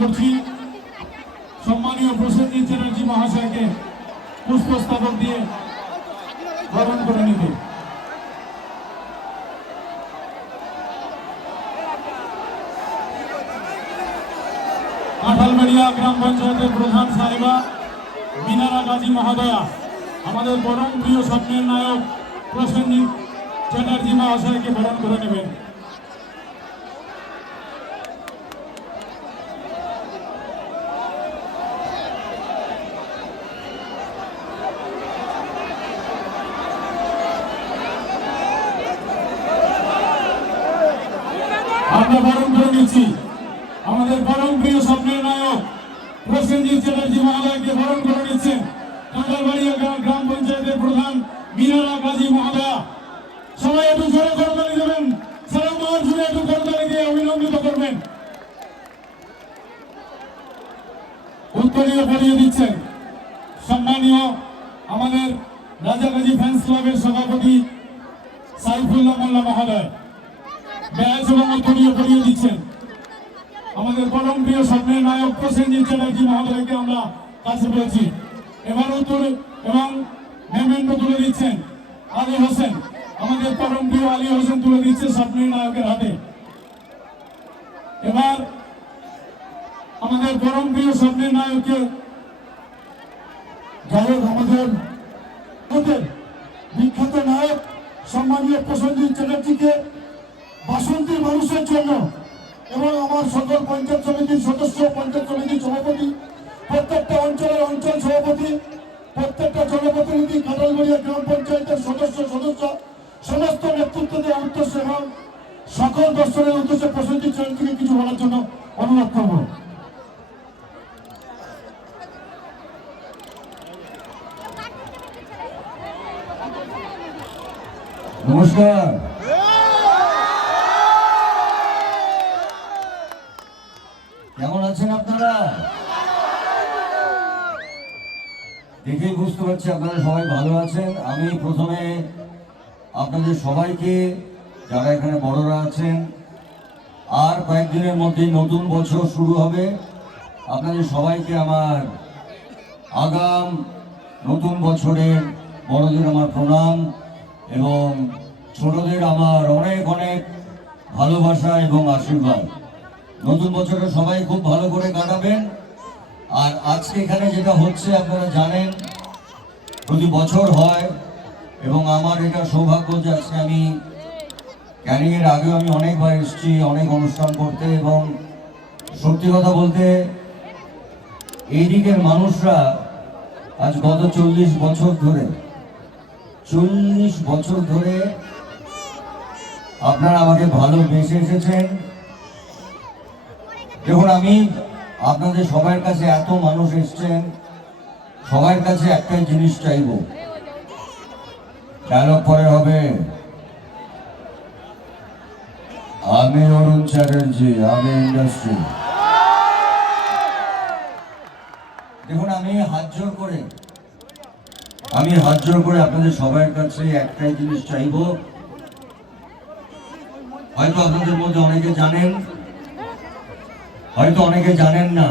করছি সম্মানীয় প্রসেনজিৎ চ্যাটার্জি মহাশয়কে পুষ্পস্তবক দিয়ে বরণ করে নিতে। কাঁঠালবাড়িয়া গ্রাম পঞ্চায়েতের প্রধান সাহেবা মিনারা গাজী মহোদয়া আমাদের পরম প্রিয় স্বপ্নের নায়ক প্রসেনজিৎ চ্যাটার্জি মহাশয়কে বরণ করে নেবেন। আমরা বরণ করে নিচ্ছি আমাদের পরম প্রিয় স্বপ্নের নায়ক প্রসেনজিৎ চ্যাটার্জি মহোদয়কে বরণ করে নিচ্ছেন কাঁঠালবাড়িয়া গ্রাম পঞ্চায়েতের প্রধান মিনারা গাজী মহোদয়া। সবাই একটু জোরে করতালি দেবেন, সারা মাঠ জুড়ে একটু করতালি দিয়ে অভিনন্দিত করবেন। উত্তরীয় পরিয়ে দিচ্ছেন সম্মানীয় আমাদের রাজাগাজী ফ্যান্স ক্লাবের সভাপতি সাইফুল্লাহ মোল্লা মহোদয়। ব্যাচ এবং উত্তরীয় পরিয়ে দিচ্ছেন আমাদের পরম প্রিয় স্বপ্নের নায়ক প্রসেনজিৎ চ্যাটার্জি মহোদয়কে আমরা কাছে পেয়েছি। এবার উত্তর এবং মেমেন্টো তুলে দিচ্ছেন আলী হোসেন, আমাদের পরম প্রিয় আলী হোসেন তুলে দিচ্ছে স্বপ্নের নায়কের হাতে। এবার আমাদের পরম প্রিয় স্বপ্নের নায়ককে গায়ক আমাদের বিখ্যাত নায়ক সম্মানীয় প্রসেনজিৎ চ্যাটার্জিকে বাসন্তীর মানুষের জন্য এবং আমার সকল পঞ্চায়েত সমিতির সদস্য, পঞ্চায়েত সমিতির সভাপতি, প্রত্যেকটা অঞ্চলের অঞ্চল সভাপতি, প্রত্যেকটা জনপ্রতিনিধি, কাঁঠালবাড়িয়া গ্রাম পঞ্চায়েতের সদস্য সমস্ত নেতৃত্বদের উদ্দেশ্যে এবং সকল দর্শনের উদ্দেশ্যে প্রসেনজিৎ চ্যাটার্জিকে কিছু বলার জন্য অনুরোধ করব। নমস্কার। কেমন আছেন আপনারা? দেখেই বুঝতে পারছি আপনারা সবাই ভালো আছেন। আমি প্রথমে আপনাদের সবাইকে, যারা এখানে বড়রা আছেন, আর কয়েকদিনের মধ্যেই নতুন বছর শুরু হবে, আপনাদের সবাইকে আমার আগাম নতুন বছরের বড়দের আমার প্রণাম এবং ছোটদের আমার অনেক অনেক ভালোবাসা এবং আশীর্বাদ। নতুন বছরে সবাই খুব ভালো করে কাটাবেন। আর আজকে এখানে যেটা হচ্ছে আপনারা জানেন প্রতি বছর হয় এবং আমার এটা সৌভাগ্য যে আজকে আমি ক্যানিংয়ের আগেও আমি অনেকবার এসেছি অনেক অনুষ্ঠান করতে, এবং সত্যি কথা বলতে এই দিকের মানুষরা আজ গত 40 বছর ধরে আপনারা আমাকে ভালোবেসে এসেছেন। দেখুন, আমি আপনাদের সবার কাছে, এত মানুষ এসছেন, সবার কাছে একটাই জিনিস চাইব। ডায়লগ পরে হবে, আমি অরুণ চ্যাটার্জি, আমি ইন্ডাস্ট্রি। দেখুন, আমি হাত জোর করে আপনাদের সবার কাছে একটাই জিনিস চাইব। হয়তো আপনাদের মধ্যে অনেকে জানেন, হয়তো অনেকে জানেন না।